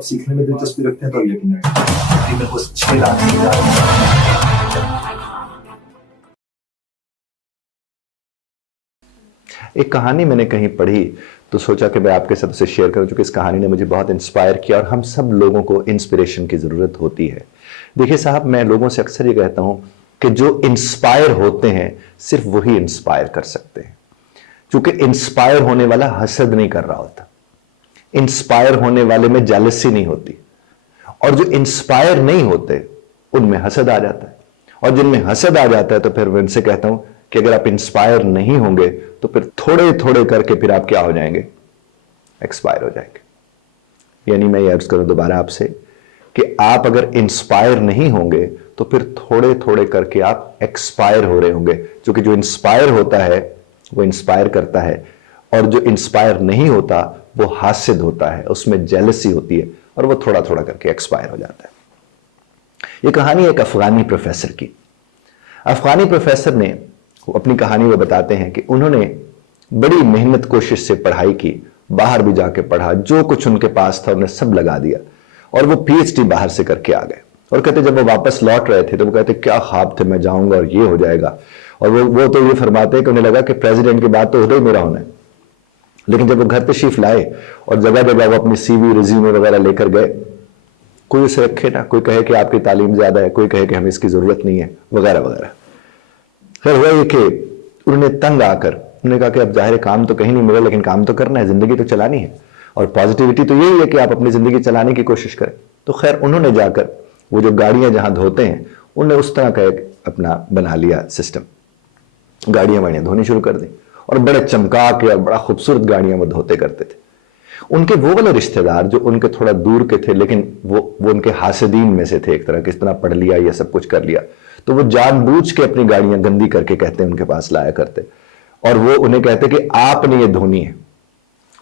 आप सीखने में दिलचस्पी रखते हैं तो यकीन तकरीबन उस 6 लाख एक कहानी मैंने कहीं पढ़ी तो सोचा कि मैं आपके साथ उसे शेयर करूं, क्योंकि इस कहानी ने मुझे बहुत इंस्पायर किया और हम सब लोगों को इंस्पिरेशन की ज़रूरत होती है। देखिए साहब, मैं लोगों से अक्सर ये कहता हूं कि जो इंस्पायर होते हैं सिर्फ वही इंस्पायर कर सकते हैं, क्योंकि इंस्पायर होने वाला हसद नहीं कर रहा होता, इंस्पायर होने वाले में जेलसी नहीं होती, और जो इंस्पायर नहीं होते उनमें हसद आ जाता है, और जिनमें हसद आ जाता है तो फिर मैं उनसे कहता हूं कि अगर आप इंस्पायर नहीं होंगे तो फिर थोड़े थोड़े करके फिर आप क्या हो जाएंगे, एक्सपायर हो जाएंगे। यानी मैं ये अर्ज करूं दोबारा आपसे कि आप अगर इंस्पायर नहीं होंगे तो फिर थोड़े थोड़े करके आप एक्सपायर हो रहे होंगे, क्योंकि जो इंस्पायर होता है वो इंस्पायर करता है, और जो इंस्पायर नहीं होता वो हासिद होता है, उसमें जेलसी होती है और वो थोड़ा थोड़ा करके एक्सपायर हो जाता है। ये कहानी एक अफगानी प्रोफेसर की। अफगानी प्रोफेसर ने अपनी कहानी में बताते हैं कि उन्होंने बड़ी मेहनत कोशिश से पढ़ाई की, बाहर भी जाके पढ़ा, जो कुछ उनके पास था उन्हें सब लगा दिया, और वो पीएचडी बाहर से करके आ गए। और कहते जब वो वापस लौट रहे थे तो वो कहते क्या ख्वाब थे, मैं जाऊंगा और ये हो जाएगा। और वो तो ये फरमाते हैं कि उन्हें लगा कि प्रेसिडेंट की बात तो उधर मेरा होना है। लेकिन जब वो घर तशरीफ लाए और जगह जगह वो अपनी सीवी रिज्यूमे वगैरह लेकर गए, कोई उसे रखे ना, कोई कहे कि आपकी तालीम ज्यादा है, कोई कहे कि हमें इसकी जरूरत नहीं है, वगैरह वगैरह। फिर हुआ ये कि उन्होंने तंग आकर उन्होंने कहा कि अब जाहिर काम तो कहीं नहीं मिला, लेकिन काम तो करना है, जिंदगी तो चलानी है, और पॉजिटिविटी तो यही है कि आप अपनी जिंदगी चलाने की कोशिश करें। तो खैर उन्होंने जाकर वो जो गाड़ियां जहां धोते हैं उन्होंने उस तरह का एक अपना बना लिया सिस्टम, गाड़ियां वाड़ियां धोनी शुरू कर दी, और बड़े चमका के और बड़ा खूबसूरत गाड़ियां वो धोते करते थे। उनके वो वाले रिश्तेदार जो उनके थोड़ा दूर के थे, लेकिन वो उनके हासिदीन में से थे, एक तरह किस तरह पढ़ लिया, ये सब कुछ कर लिया, तो वो जानबूझ के अपनी गाड़ियां गंदी करके कहते हैं उनके पास लाया करते, और वो उन्हें कहते कि आपने ये धोनी है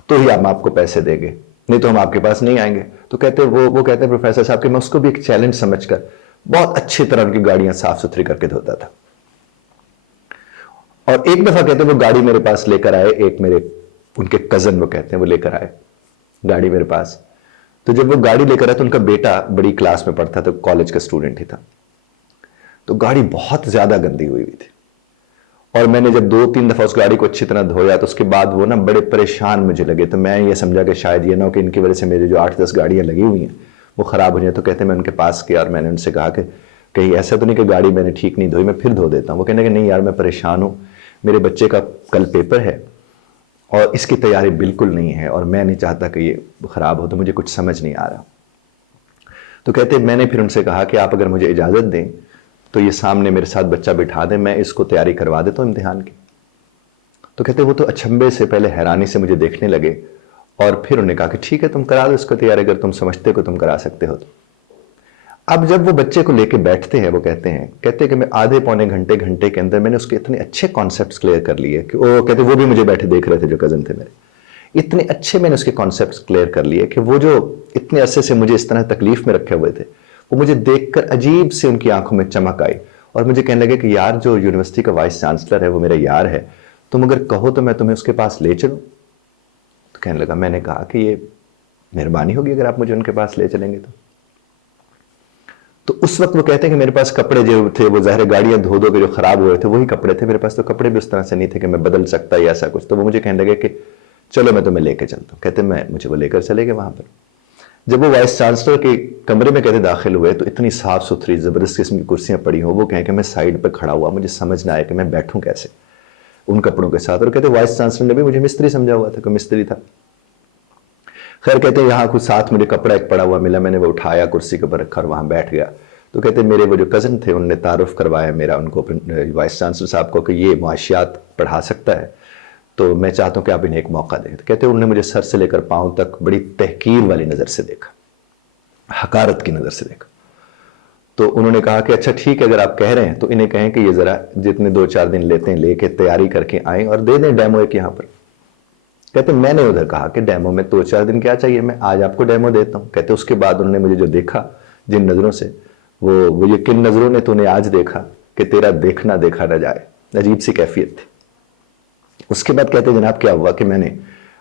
तो ही हम आपको पैसे देंगे, नहीं तो हम आपके पास नहीं आएंगे। तो कहते वो कहते हैं प्रोफेसर साहब कि मैं उसको भी एक चैलेंज समझकर बहुत अच्छी तरह उनकी गाड़ियां साफ सुथरी करके धोता था। और एक दफा कहते वो गाड़ी मेरे पास लेकर आए, एक मेरे उनके कजन वो कहते हैं वो लेकर आए गाड़ी मेरे पास। तो जब वो गाड़ी लेकर आए तो उनका बेटा बड़ी क्लास में पढ़ता था, कॉलेज का स्टूडेंट ही था। तो गाड़ी बहुत ज्यादा गंदी हुई थी, और मैंने जब 2-3 दफा उस गाड़ी को अच्छी तरह धोया तो उसके बाद वो ना बड़े परेशान मुझे लगे। तो मैं ये समझा कि शायद ये ना हो कि इनकी वजह से मेरी जो 8-10 गाड़ियां लगी हुई हैं वो खराब हो जाए। तो कहते मैं उनके पास गया और मैंने उनसे कहा कि कहीं ऐसा तो नहीं कि गाड़ी मैंने ठीक नहीं धोई, मैं फिर धो देता हूँ। वो कहने कि नहीं यार, मैं परेशान हूँ, मेरे बच्चे का कल पेपर है और इसकी तैयारी बिल्कुल नहीं है, और मैं नहीं चाहता कि ये खराब हो, तो मुझे कुछ समझ नहीं आ रहा। तो कहते मैंने फिर उनसे कहा कि आप अगर मुझे इजाजत दें तो ये सामने मेरे साथ बच्चा बिठा दें, मैं इसको तैयारी करवा देता हूं इम्तिहान की। तो कहते वो तो अचंभे से, पहले हैरानी से मुझे देखने लगे, और फिर उन्होंने कहा कि ठीक है तुम करा दो इसको तैयारी, अगर तुम समझते हो तुम करा सकते हो तो। अब जब वो बच्चे को लेके बैठते हैं, वो कहते कि मैं आधे पौने घंटे के अंदर मैंने उसके इतने अच्छे कॉन्सेप्ट्स क्लियर कर लिए कि वो कहते वो भी मुझे बैठे देख रहे थे, जो कजन थे मेरे, इतने अच्छे मैंने उसके कॉन्सेप्ट्स क्लियर कर लिए कि वो जो इतने अरसे से मुझे इस तरह तकलीफ में रखे हुए थे, वो मुझे देखकर अजीब से उनकी आंखों में चमक आई, और मुझे कहने लगे कि यार जो यूनिवर्सिटी का वाइस चांसलर है वो मेरा यार है, तुम अगर कहो तो मैं तुम्हें उसके पास ले चलूं। तो कहने लगा, मैंने कहा कि ये मेहरबानी होगी अगर आप मुझे उनके पास ले चलेंगे तो उस वक्त वो कहते हैं कि मेरे पास कपड़े जो थे वो ज़ाहिर गाड़ियां धो धो के जो खराब हुए थे वही कपड़े थे मेरे पास, तो कपड़े भी उस तरह से नहीं थे कि मैं बदल सकता या ऐसा कुछ। तो वो मुझे कहने लगे कि चलो मैं तुम्हें लेकर चलता हूँ। कहते मुझे वो लेकर चले गए वहां पर। जब वो वाइस चांसलर के कमरे में कहते दाखिल हुए तो इतनी साफ सुथरी जबरदस्त किस्म की कुर्सियां पड़ी हो, वो कहें कि मैं साइड पर खड़ा हुआ, मुझे समझ ना आया कि मैं बैठूं कैसे उन कपड़ों के साथ। और कहते वाइस चांसलर ने भी मुझे मिस्त्री समझा हुआ था, कोई मिस्त्री था। खैर कहते यहाँ कुछ साथ मुझे कपड़ा एक पड़ा हुआ मिला, मैंने वो उठाया, कुर्सी के ऊपर रखा और वहां बैठ गया। तो कहते मेरे वो जो कज़न थे उन्होंने तारुफ करवाया मेरा उनको, वाइस चांसलर साहब को, कि ये मुआशियात पढ़ा सकता है, तो मैं चाहता हूँ कि आप इन्हें एक मौका दें। तो कहते उन्होंने मुझे सर से लेकर पांव तक बड़ी तहकीर वाली नज़र से देखा, हकारत की नज़र से देखा। तो उन्होंने कहा कि अच्छा ठीक है, अगर आप कह रहे हैं तो इन्हें कहें कि ये ज़रा जितने 2-4 दिन लेते हैं लेके तैयारी करके आए और दे दें डेमो एक यहाँ पर। कहते मैंने उधर कहा कि डेमो में 2-4 दिन क्या चाहिए, मैं आज आपको डेमो देता हूँ। कहते उसके बाद उन्होंने मुझे जो देखा जिन नज़रों से, वो ये किन नज़रों ने तूने आज देखा कि तेरा देखना देखा न जाए, अजीब सी कैफियत थी। उसके बाद कहते जनाब क्या हुआ कि मैंने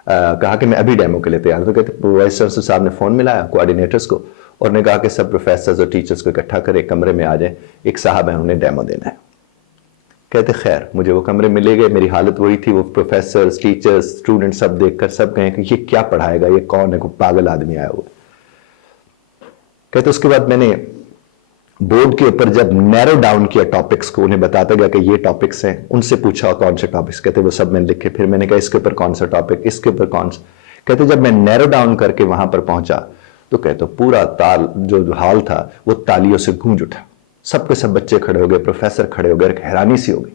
کہا کہ میں ابھی ڈیمو کے لیے تیار ہوں. تو کہتے وائس چانسلر صاحب نے فون ملایا کوآرڈینیٹرز کو اور نے کہا کہ سب پروفیسرز اور ٹیچرز کو اکٹھا کریں، ایک کمرے میں آ جائیں، ایک صاحب ہیں انہیں ڈیمو دینا ہے. کہتے خیر مجھے وہ کمرے ملے گئے، میری حالت وہی تھی، وہ پروفیسرز ٹیچرز اسٹوڈنٹ سب دیکھ کر سب کہیں کہ یہ کیا پڑھائے گا، یہ کون ہے، کوئی پاگل آدمی آیا ہوا ہے. کہتے اس کے بعد میں نے بورڈ کے اوپر جب نیرو ڈاؤن کیا ٹاپکس کو، انہیں بتاتا گیا کہ یہ ٹاپکس ہیں، ان سے پوچھا کون سے ٹاپکس، کہتے وہ سب میں نے لکھے. پھر میں نے کہا اس کے اوپر کون سا ٹاپک، اس کے اوپر کون سا. کہتے جب میں نیرو ڈاؤن کر کے وہاں پر پہنچا تو کہتے پورا جو حال تھا وہ تالیوں سے گونج اٹھا. سب کے سب بچے کھڑے ہو گئے، پروفیسر کھڑے ہو گئے، ایک حیرانی سی ہو گئی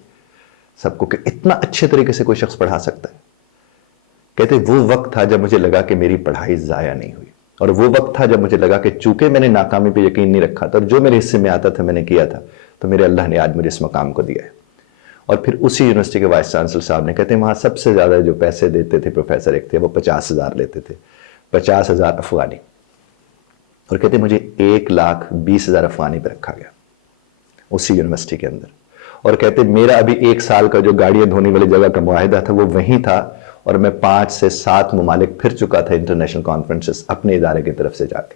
سب کو کہ اتنا اچھے طریقے سے کوئی شخص پڑھا سکتا ہے. کہتے وہ وقت تھا جب مجھے لگا کہ میری پڑھائی ضائع نہیں ہوئی، اور وہ وقت تھا جب مجھے لگا کہ چونکہ میں نے ناکامی پہ یقین نہیں رکھا تھا اور جو میرے حصے میں آتا تھا میں نے کیا تھا، تو میرے اللہ نے آج مجھے اس مقام کو دیا ہے. اور پھر اسی یونیورسٹی کے وائس چانسلر صاحب نے کہتے ہیں وہاں سب سے زیادہ جو پیسے دیتے تھے پروفیسر ایک تھے، وہ 50,000 لیتے تھے، 50,000 افغانی. اور کہتے مجھے 1,20,000 افغانی پہ رکھا گیا اسی یونیورسٹی کے اندر. اور کہتے میرا ابھی 1 سال کا جو گاڑیاں دھونے والی جگہ کا معاہدہ تھا وہ وہیں تھا، اور میں 5 سے 7 ممالک پھر چکا تھا انٹرنیشنل کانفرنسز اپنے ادارے کی طرف سے جا کے.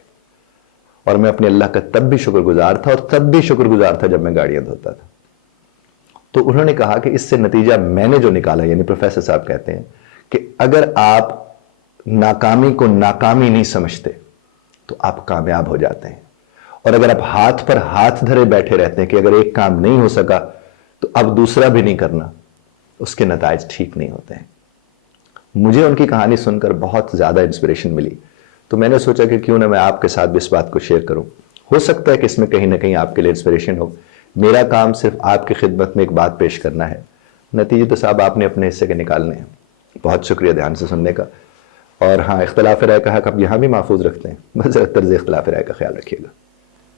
اور میں اپنے اللہ کا تب بھی شکر گزار تھا، اور تب بھی شکر گزار تھا جب میں گاڑیاں دھوتا تھا. تو انہوں نے کہا کہ اس سے نتیجہ میں نے جو نکالا، یعنی پروفیسر صاحب کہتے ہیں کہ اگر آپ ناکامی کو ناکامی نہیں سمجھتے تو آپ کامیاب ہو جاتے ہیں، اور اگر آپ ہاتھ پر ہاتھ دھرے بیٹھے رہتے ہیں کہ اگر ایک کام نہیں ہو سکا تو اب دوسرا بھی نہیں کرنا، اس کے نتائج ٹھیک نہیں ہوتے ہیں. مجھے ان کی کہانی سن کر بہت زیادہ انسپریشن ملی، تو میں نے سوچا کہ کیوں نہ میں آپ کے ساتھ بھی اس بات کو شیئر کروں. ہو سکتا ہے کہ اس میں کہیں نہ کہیں آپ کے لیے انسپریشن ہو. میرا کام صرف آپ کی خدمت میں ایک بات پیش کرنا ہے، نتیجے تو صاحب آپ نے اپنے حصے کے نکالنے ہیں. بہت شکریہ دھیان سے سننے کا. اور ہاں، اختلاف رائے کا حق آپ یہاں بھی محفوظ رکھتے ہیں، بس طرز اختلاف رائے کا خیال رکھیے گا.